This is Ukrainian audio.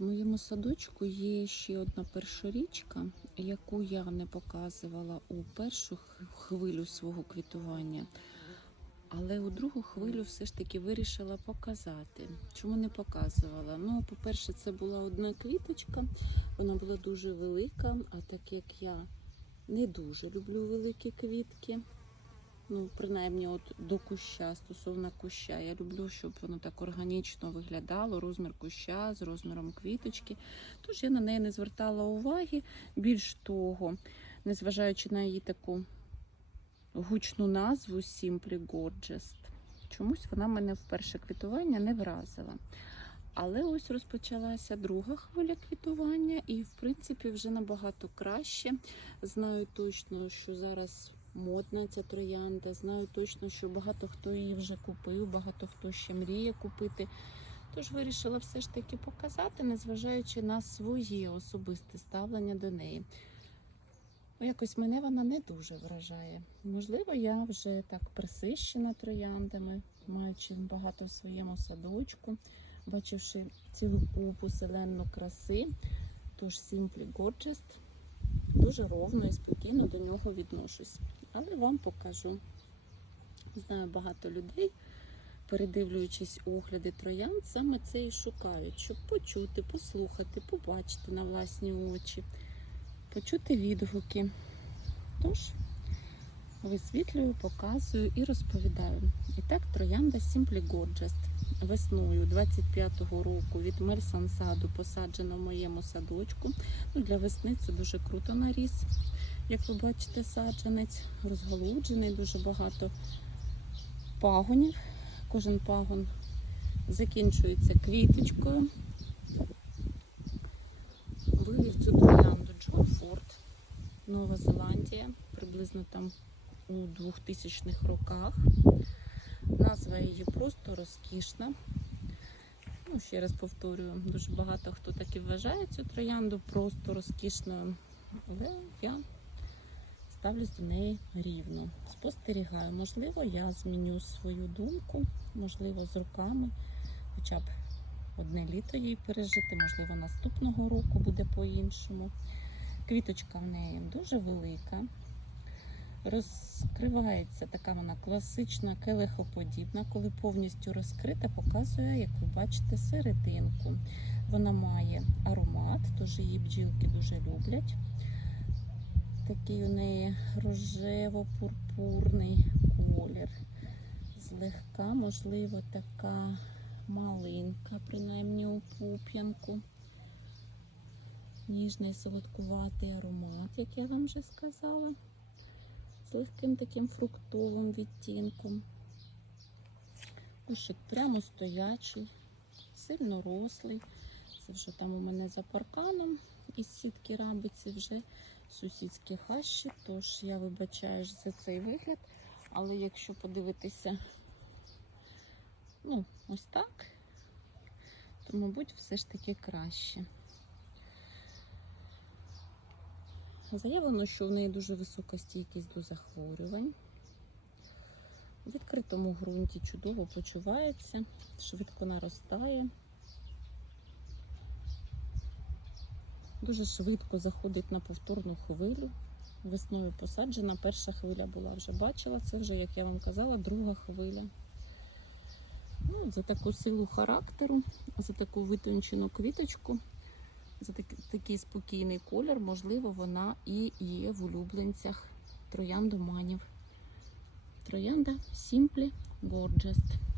В моєму садочку є ще одна першорічка, яку я не показувала у першу хвилю свого квітування. Але у другу хвилю все ж таки вирішила показати. Чому не показувала? Ну, по-перше, це була одна квіточка, вона була дуже велика, а так як я не дуже люблю великі квітки, ну, принаймні, от до куща, стосовно куща, я люблю, щоб воно так органічно виглядало, розмір куща з розміром квіточки. Тож я на неї не звертала уваги. Більш того, незважаючи на її таку гучну назву Simply Gorgeous, чомусь вона мене в перше квітування не вразила. Але ось розпочалася друга хвиля квітування, і в принципі вже набагато краще. Знаю точно, що зараз модна ця троянда. Знаю точно, що багато хто її вже купив, багато хто ще мріє купити. Тож вирішила все ж таки показати, незважаючи на своє особисте ставлення до неї. Ну, Якось мене вона не дуже вражає. Можливо, я вже так присищена трояндами, маючи багато в своєму садочку, бачивши цілу купу селенну краси. Тож Simply Gorgeous дуже ровно і спокійно до нього відношусь. Але вам покажу. Знаю багато людей, передивлюючись огляди троянд, саме це і шукають, щоб почути, послухати, побачити на власні очі, почути відгуки. Тож, висвітлюю, показую і розповідаю. І так, троянда Simply Gorgeous. Весною 25-го року від Мельсан саду посаджена в моєму садочку. Ну, для весни це дуже круто наріс. Як ви бачите, саджанець розголуджений, дуже багато пагонів. Кожен пагон закінчується квіточкою. Вивів цю троянду Джон Форд, Нова Зеландія, приблизно там у 2000-х роках. Назва її просто розкішна. Ну, ще раз повторюю, дуже багато хто так і вважає цю троянду просто розкішною. Але я ставлюсь до неї рівно. Спостерігаю, можливо, я зміню свою думку, можливо, з роками, хоча б одне літо їй пережити, можливо, наступного року буде по-іншому. Квіточка в неї дуже велика. Розкривається така вона класична, келихоподібна. Коли повністю розкрита, показує, як ви бачите, серединку. Вона має аромат, тож її бджілки дуже люблять. Такий у неї рожево-пурпурний колір. Злегка, можливо, така малинка, принаймні у пуп'янку. Ніжний солодкуватий аромат, як я вам вже сказала, з легким таким фруктовим відтінком. Кущик прямо стоячий, сильно рослий. Це вже там у мене за парканом із сітки рабиці вже сусідські хащі, тож я вибачаюсь за цей вигляд. Але якщо подивитися, ну, ось так, то, мабуть, все ж таки краще. Заявлено, що в неї дуже висока стійкість до захворювань. У відкритому ґрунті чудово почувається, швидко наростає. Дуже швидко заходить на повторну хвилю. Весною посаджена. Перша хвиля була вже бачила. Це вже, як я вам казала, друга хвиля. Ну, за таку силу характеру, за таку витончену квіточку, за такий, спокійний колір, можливо, вона і є в улюбленцях трояндоманів. Троянда Simply Gorgeous.